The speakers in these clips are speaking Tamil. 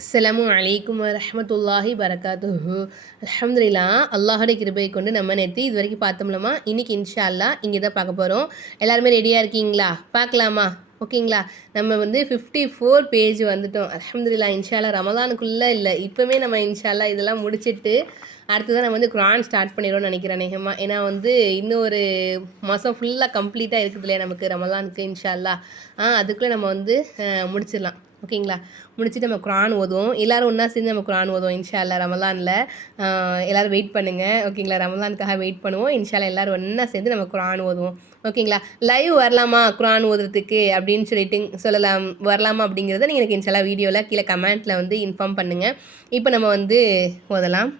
அஸ்லாம் அலைக்கும் ரஹமத்துல்லாஹி வரகாத்துஹு. அலமதுல்லா அல்லாஹுடைய கிருபையை கொண்டு நம்ம நேற்று இது வரைக்கும் பார்த்தோம்லமா இன்னைக்கு இன்ஷா அல்லா இங்கே தான் பார்க்க போகிறோம் எல்லாருமே ரெடியாக இருக்கீங்களா? பார்க்கலாமா? ஓகேங்களா? நம்ம வந்து ஃபிஃப்டி ஃபோர் பேஜ் வந்துட்டோம். அலமதுல்லா இன்ஷால்லா ரமதானுக்குள்ளே இல்லை இப்போவே நம்ம இன்ஷால்லா இதெல்லாம் முடிச்சிட்டு அடுத்ததான் நம்ம வந்து குரான் ஸ்டார்ட் பண்ணிடுவோம்னு நினைக்கிறேன் நேகமாக ஏன்னா வந்து இன்னும் ஒரு மாதம் ஃபுல்லாக கம்ப்ளீட்டாக இருக்குது இல்லையா நமக்கு ரமலானுக்கு இன்ஷால்லா ஆ அதுக்குள்ளே நம்ம வந்து முடிச்சிடலாம். ஓகேங்களா? முடிச்சுட்டு நம்ம குரான் ஓதுவோம். எல்லாரும் ஒன்றா சேர்ந்து நம்ம குரான் ஓதுவோம் இன்ஷால்லா ரமலானில் எல்லோரும் வெயிட் பண்ணுங்கள் ஓகேங்களா? ரமலானுக்காக வெயிட் பண்ணுவோம். இன்ஷால்லா எல்லோரும் ஒன்றா சேர்ந்து நம்ம குரான் ஓதுவோம். ஓகேங்களா? லைவ் வரலாமா குரான் ஓதுறதுக்கு? அப்படின்னு சொல்லிட்டு சொல்லலாம். வரலாமா அப்படிங்கிறத நீங்கள் எனக்கு இன்ஷால்லா வீடியோவில் கீழே கமெண்ட்டில் வந்து இன்ஃபார்ம் பண்ணுங்கள் இப்போ நம்ம வந்து ஓதலாம்.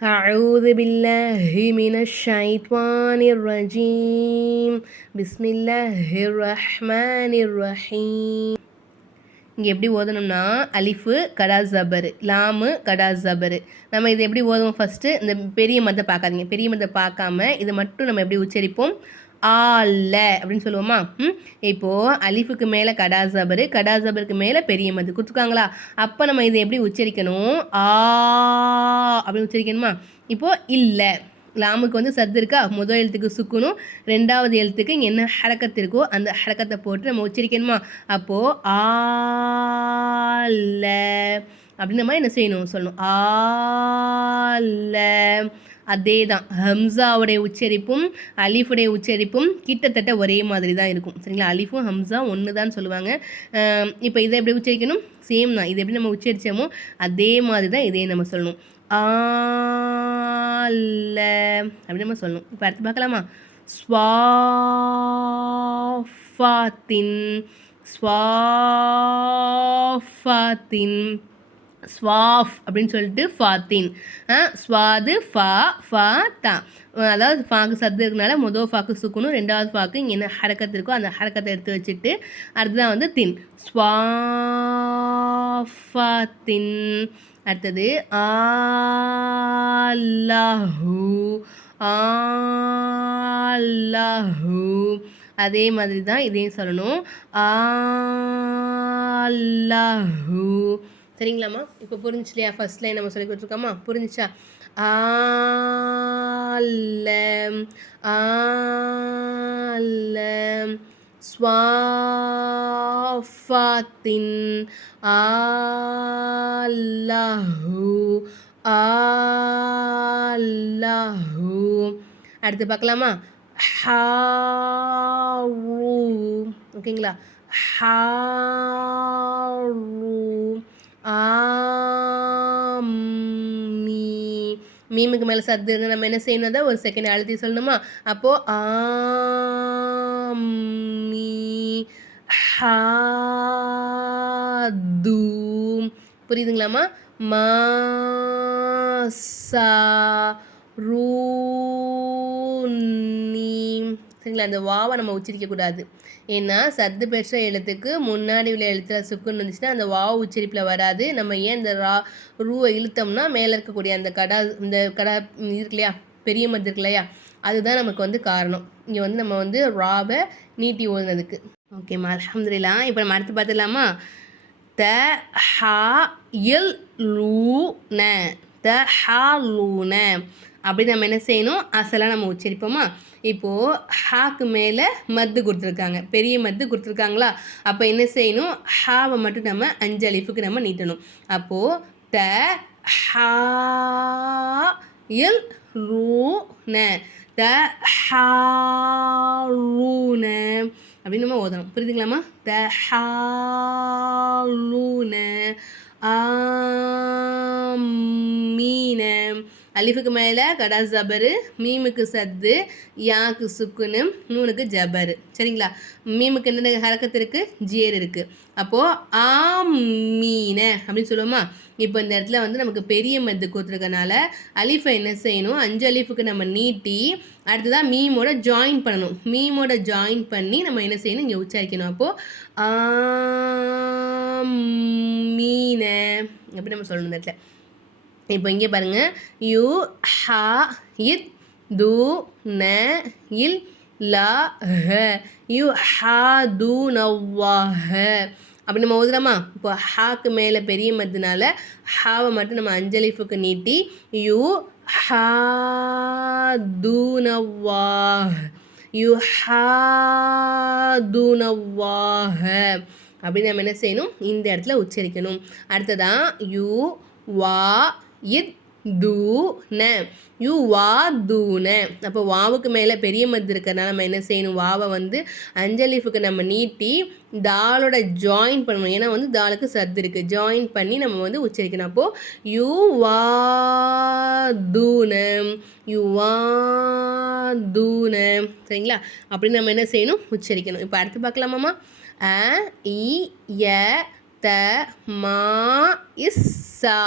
أعوذ بالله من الشيطان الرجيم بسم الله الرحمن الرحيم இங்கே எப்படி ஓதணும்னா அலிஃபு கடா ஜபரு லாமு கடா ஜபரு நம்ம இதை எப்படி ஓதுவோம் ஃபஸ்ட்டு இந்த பெரிய மத்தை பார்க்காதீங்க பெரிய மத்தை பார்க்காம இதை மட்டும் நம்ம எப்படி உச்சரிப்போம் ஆல்ல அப்படின்னு சொல்லுவோமா? ம்? இப்போது அலிஃபுக்கு மேலே கடாசபரு கடாசபருக்கு மேலே பெரிய மது கொடுத்துருக்காங்களா அப்போ நம்ம இதை எப்படி உச்சரிக்கணும்? ஆ அப்படின்னு உச்சரிக்கணுமா? இப்போது இல்லை. லாமுக்கு வந்து சத்து இருக்கா? முதல் எழுத்துக்கு சுக்கணும். ரெண்டாவது எழுத்துக்கு இங்கே என்ன ஹரக்கத்து இருக்கோ அந்த ஹரக்கத்தை போட்டு நம்ம உச்சரிக்கணுமா? அப்போது ஆல்ல அப்படின்ற மாதிரி என்ன செய்யணும்? சொல்லணும். ஆல்ல அதே தான் ஹம்சாவுடைய உச்சரிப்பும் அலிஃபுடைய உச்சரிப்பும் கிட்டத்தட்ட ஒரே மாதிரி தான் இருக்கும். சரிங்களா? அலிஃபும் ஹம்சா ஒன்று தான் சொல்லுவாங்க இப்போ இதை எப்படி உச்சரிக்கணும்? சேம் தான். இதை எப்படி நம்ம உச்சரித்தோமோ அதே மாதிரி தான் இதே நம்ம சொல்லணும். ஆல்ல அப்படி நம்ம சொல்லணும். இப்போ அடுத்து பார்க்கலாமா? ஸ்வாஃபாத்தின் ஸ்வாஃபாத்தின். ஸ்வாஃப் அப்படின்னு சொல்லிட்டு ஃபாத்தின். ஆ, ஸ்வாது ஃபா ஃபா தா. அதாவது ஃபாக்கு சத்து இருக்கனால முதல் ஃபாக்கு சுக்கணும் ரெண்டாவது ஃபாக்கு இங்கே என்ன ஹரக்கத்து இருக்கோ அந்த ஹரக்கத்தை எடுத்து வச்சுட்டு அடுத்ததான் வந்து தின். ஸ்வாஃபாத்தின். அடுத்தது ஆல்லாஹு ஆல்லாஹு அதே மாதிரி தான் இதையும் சொல்லணும். ஆல்லாஹூ சரிங்களாம்மா? இப்போ புரிஞ்சுச்சு இல்லையா ஃபர்ஸ்ட் லைன் நம்ம சொல்லி கொடுத்துருக்கோமா புரிஞ்சுச்சா? ஆல்லம் ஆல்லம் ஸ்வாஃபாத்தின் ஆல்லாஹு ஆல்லாஹு அடுத்து பார்க்கலாமா? ஹாரு ஓகேங்களா? Hour me. மீமுக்கு மேலே சத்து இருந்து நம்ம என்ன செய்யணும் ஒரு செகண்ட் அழுத்தி சொல்லணுமா? அப்போது ஆமி தூம் புரியுதுங்களாம்மா? மாசா ரூனி சரிங்களா அந்த வாவை நம்ம உச்சரிக்கக்கூடாது ஏன்னா சத்து பெற்ற எழுத்துக்கு முன்னாடி உள்ள எழுத்துல சுக்குன்னு இருந்துச்சுன்னா அந்த வாவ் உச்சரிப்பில் வராது. நம்ம ஏன் இந்த ரா ரூவை இழுத்தோம்னா மேலே இருக்கக்கூடிய அந்த கடா இந்த கடா இருக்கு இல்லையா? பெரிய மது இருக்கு இல்லையா? அதுதான் நமக்கு வந்து காரணம். இங்கே வந்து நம்ம வந்து ராவை நீட்டி ஓதுனதுக்கு ஓகேம்மா அல்ஹம்துலில்லாஹ் இப்போ நம்ம அடுத்து பார்த்துடலாமா த ஹா இல் லூன. த ஹா லூன. அப்படி நம்ம என்ன செய்யணும்? அசலாக நம்ம உச்சரிப்போமா? இப்போது ஹாக்கு மேலே மத்து கொடுத்துருக்காங்க. பெரிய மத்து கொடுத்துருக்காங்களா? அப்போ என்ன செய்யணும்? ஹாவை மட்டும் நம்ம அஞ்சு அழிப்புக்கு நம்ம நீட்டணும். அப்போது த ஹா இல் ரூன த ஹாலூன அப்படின்னு நம்ம ஓதணும். புரியுதுங்களாம்மா த ஹூன ஆ மீன அலிஃபுக்கு மேலே கடா ஜபரு மீமுக்கு சத்து யாக்கு சுக்குன்னு நூனுக்கு ஜபரு. சரிங்களா? மீமுக்கு என்னென்ன ஹரக்கத்து இருக்குது ஜியர் இருக்குது அப்போது ஆமீன அப்படின்னு சொல்லுவோமா? இப்போ இந்த இடத்துல வந்து நமக்கு பெரிய மத்து கொடுத்துருக்கனால அலிஃபை என்ன செய்யணும்? அஞ்சு அலிஃபுக்கு நம்ம நீட்டி அடுத்ததாக மீமோட ஜாயின் பண்ணணும். மீமோட ஜாயின் பண்ணி நம்ம என்ன செய்யணும்? இங்கே உச்சரிக்கணும். அப்போது மீன அப்படி நம்ம சொல்லணும் இந்த இடத்துல. இப்போ இங்கே பாருங்கள் யு ஹா இத் து ந இல் லா ஹ. யு ஹா து நவ்வாஹ அப்படி நம்ம ஓதுலாமா இப்போ ஹாக்கு மேலே பெரிய மத்துனால ஹாவை மட்டும் நம்ம அஞ்சலிஃபுக்கு நீட்டி யூ ஹா து தூனவாஹ் யூ ஹா நவ்வாஹ அப்படின்னு நம்ம என்ன செய்யணும்? இந்த இடத்துல உச்சரிக்கணும். அடுத்ததான் யூ வா இத் தூ ந. யூ வா தூன அப்போ வாவுக்கு மேலே பெரிய மத்து இருக்கிறதுனால நம்ம என்ன செய்யணும்? வாவை வந்து அஞ்சலிஃபுக்கு நம்ம நீட்டி தாலோட ஜாயின் பண்ணணும். ஏன்னா வந்து தாலுக்கு சத்து இருக்குது ஜாயின் பண்ணி நம்ம வந்து உச்சரிக்கணும். அப்போது யூ வா தூன யூ வா தூன சரிங்களா? அப்படின்னு நம்ம என்ன செய்யணும்? உச்சரிக்கணும். இப்போ அடுத்து பார்க்கலாமாம்மா? அ இ ய த மா இஸ் சா.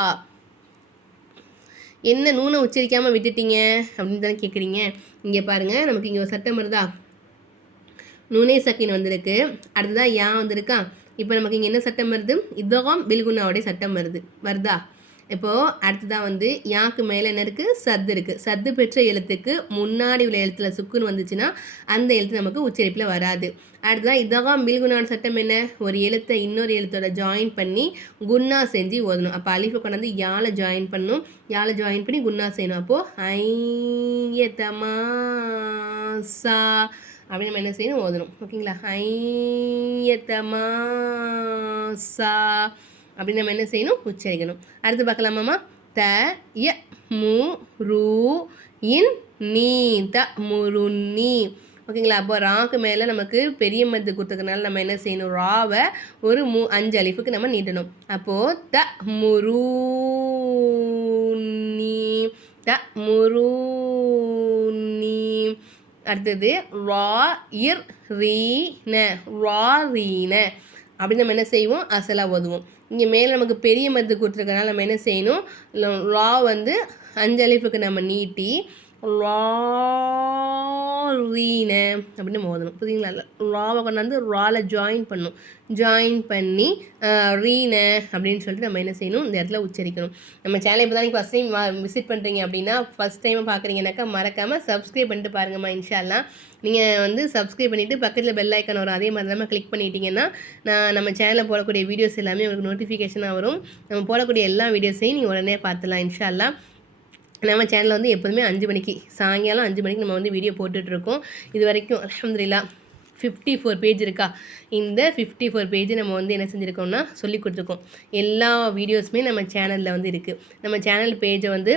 என்ன நூனை உச்சரிக்காமல் விட்டுட்டீங்க? அப்படின்னு தானே கேட்குறீங்க இங்கே பாருங்கள் நமக்கு இங்கே ஒரு சட்டம் வருதா? நூனே சக்கின் வந்திருக்கு. அடுத்ததான் ஏன் வந்திருக்கா? இப்போ நமக்கு இங்கே என்ன சட்டம் வருது? இதகம் பில்குனாவுடைய சட்டம் வருது. வருதா? இப்போது அடுத்ததான் வந்து யாக்கு மேலே என்ன இருக்குது சத்து இருக்குது சத்து பெற்ற எழுத்துக்கு முன்னாடி உள்ள எழுத்தில் சுக்குன்னு வந்துச்சுன்னா அந்த எழுத்து நமக்கு உச்சரிப்பில் வராது. அடுத்ததான் இதகம் பில்குனான சட்டம் என்ன? ஒரு எழுத்தை இன்னொரு எழுத்தோட ஜாயின் பண்ணி குன்னா செஞ்சு ஓதணும். அப்போ அலிஃபை கொண்டாந்து யாழை ஜாயின் பண்ணணும் யாழை ஜாயின் பண்ணி குன்னா செய்யணும். அப்போது ஐயத்தமாசா அப்படின்னு நம்ம என்ன செய்யணும்? ஓதணும். ஓகேங்களா? ஐயத்தமாசா அப்படின்னு நம்ம என்ன செய்யணும்? உச்சரிக்கணும். அடுத்து பார்க்கலாமாம்மா த ய மு ரூ இன் நீ த முருன்னி ஓகேங்களா? அப்போ ராக்கு மேலே நமக்கு பெரிய மத்து கொடுத்துக்கனால நம்ம என்ன செய்யணும்? ராவை ஒரு மூ அஞ்சு அழிப்புக்கு நம்ம நீட்டணும். அப்போது த முரு த முரு அடுத்தது ரா இர் ரீன ரா ரீன அப்படின்னு நம்ம என்ன செய்வோம்? அசலாக ஓதுவோம். இங்கே மேலே நமக்கு பெரிய மருந்து கொடுத்துருக்கனால நம்ம என்ன செய்யணும்? ரா வந்து அஞ்சலிப்புக்கு நம்ம நீட்டி ரீன அப்படின்னு மோதணும் புரியுங்களா ராவை கொண்டாந்து ராவில் ஜாயின் பண்ணும். ஜாயின் பண்ணி ரீன அப்படின்னு சொல்லிட்டு நம்ம என்ன செய்யணும்? இந்த இடத்துல உச்சரிக்கணும். நம்ம சேனல் இப்போ தான் ஃபஸ்ட் டைம் விசிட் பண்ணுறீங்க அப்படின்னா ஃபஸ்ட் டைம் பார்க்குறீங்கனாக்கா மறக்காமல் சப்ஸ்கிரைப் பண்ணிட்டு பாருங்கம்மா இன்ஷால்லாம் நீங்கள் வந்து சப்ஸ்கிரைப் பண்ணிவிட்டு பக்கத்தில் பெல் ஐக்கன் வரும். அதே மாதிரி தான் கிளிக் பண்ணிட்டீங்கன்னா நான் நம்ம சேனலில் போடக்கூடிய வீடியோஸ் எல்லாமே உங்களுக்கு நோட்டிஃபிகேஷனாக வரும். நம்ம போடக்கூடிய எல்லா வீடியோஸையும் நீங்கள் உடனே பார்த்துலாம் இன்ஷால்லாம் நம்ம சேனலில் வந்து எப்போதுமே அஞ்சு மணிக்கு சாயங்காலம் அஞ்சு மணிக்கு நம்ம வந்து வீடியோ போட்டுட்ருக்கோம். இது வரைக்கும் அலமதுல்லா ஃபிஃப்டி ஃபோர் பேஜ் இருக்கா? இந்த ஃபிஃப்டி ஃபோர் பேஜ் நம்ம வந்து என்ன செஞ்சுருக்கோம்னா சொல்லி கொடுத்துருக்கோம். எல்லா வீடியோஸுமே நம்ம சேனலில் வந்து இருக்குது நம்ம சேனல் பேஜை வந்து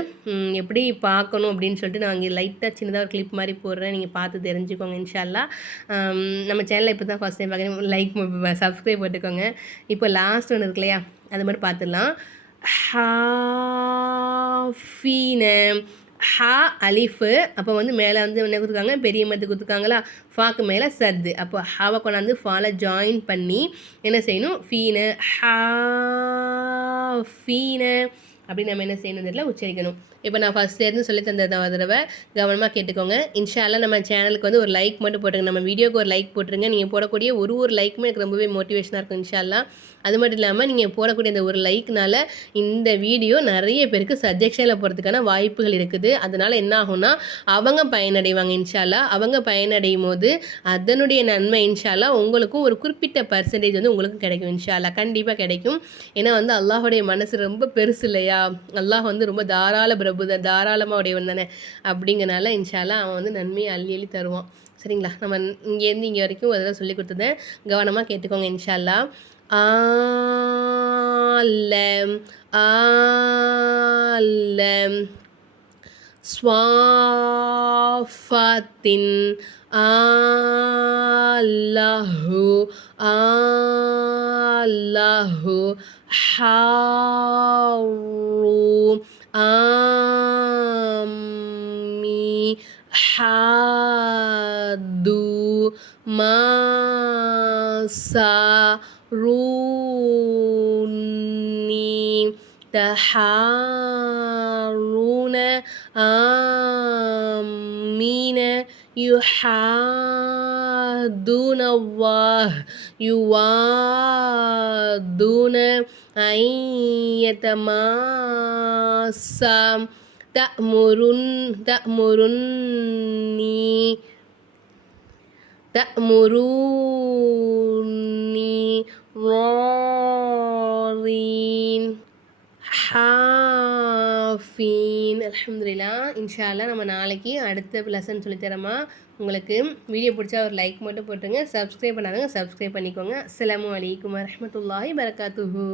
எப்படி பார்க்கணும் அப்படின்னு சொல்லிட்டு நான் இங்கே லைட்டாக சின்னதாக ஒரு கிளிப் மாதிரி போடுறேன். நீங்கள் பார்த்து தெரிஞ்சுக்கோங்க இன்ஷால்லா. நம்ம சேனலில் இப்போ தான் ஃபஸ்ட் டைம் பார்க்குறேன். லைக் சப்ஸ்கிரைப் போட்டுக்கோங்க. இப்போ லாஸ்ட் ஒன்று இருக்கு இல்லையா? அது மாதிரி பார்த்துடலாம். ஹாஃபீனு. ஹா அலிஃபு. அப்போ வந்து மேலே வந்து என்ன கொடுத்துருக்காங்க? பெரிய மத்து கொடுத்துருக்காங்களா? ஃபாக்கு மேலே சர்து. அப்போ ஹாவை கொண்டாந்து ஃபாலை ஜாயின் பண்ணி என்ன செய்யணும்? ஃபீனு ஹா ஃபீனு அப்படின்னு நம்ம என்ன செய்யணும் தெரியல? உச்சரிக்கணும். இப்போ நான் ஃபஸ்ட்லேருந்து சொல்லி தந்த தடவை கவனமாக கேட்டுக்கோங்க. இன்ஷால்லாம் நம்ம சேனலுக்கு வந்து ஒரு லைக் மட்டும் போட்டுருங்க. நம்ம வீடியோக்கு ஒரு லைக் போட்டுருங்க. நீங்கள் போடக்கூடிய ஒரு ஒரு லைக்குமே எனக்கு ரொம்பவே மோட்டிவேஷனாக இருக்கும் இன்ஷால்லாம் அது மட்டும் இல்லாமல் நீங்கள் போடக்கூடிய அந்த ஒரு லைக்னால இந்த வீடியோ நிறைய பேருக்கு சஜெக்ஷனில் போகிறதுக்கான வாய்ப்புகள் இருக்குது. அதனால் என்ன ஆகும்னா அவங்க பயனடைவாங்க இன்ஷால்லா அவங்க பயனடையும் போது அதனுடைய நன்மை இன்ஷால்லா உங்களுக்கும் ஒரு குறிப்பிட்ட பர்சன்டேஜ் வந்து உங்களுக்கு கிடைக்கும் இன்ஷால்லா கண்டிப்பாக கிடைக்கும். ஏன்னா வந்து அல்லாஹுடைய மனசு ரொம்ப பெருசு இல்லையா? அல்லாஹ் வந்து ரொம்ப தாராள பிரபு தாராளமாக உடையவன் தானே? அப்படிங்கிறனால இன்ஷால்லா அவன் வந்து நன்மையை அள்ளி அள்ளி தருவான். சரிங்களா? நம்ம இங்கேருந்து இங்கே வரைக்கும் அதெல்லாம் சொல்லி கொடுத்ததேன் கவனமாக கேட்டுக்கோங்க இன்ஷால்லா. ஆலம் ஆலம். ஸ்வாஃபத்தின் ஆ அல்லாஹு ஹாரூம் ஹாது மாசா روني تحارون آمين يحادون الله يوادون أن يتماسا تأمرن تأمرني تأمروني ரோரீன் ஹாஃபீன் அல்ஹம்துலில்லா இன்ஷா அல்லாஹ் நம்ம நாளைக்கு அடுத்த லெசன் சொல்லித்தரமா உங்களுக்கு வீடியோ பிடிச்சா ஒரு லைக் மட்டும் போட்டுருங்க சப்ஸ்கிரைப் பண்ணாதவங்க சப்ஸ்கிரைப் பண்ணிக்கோங்க அஸ்ஸலாமு அலைக்கும் வரஹ்மத்துல்லாஹி வரகாத்துஹு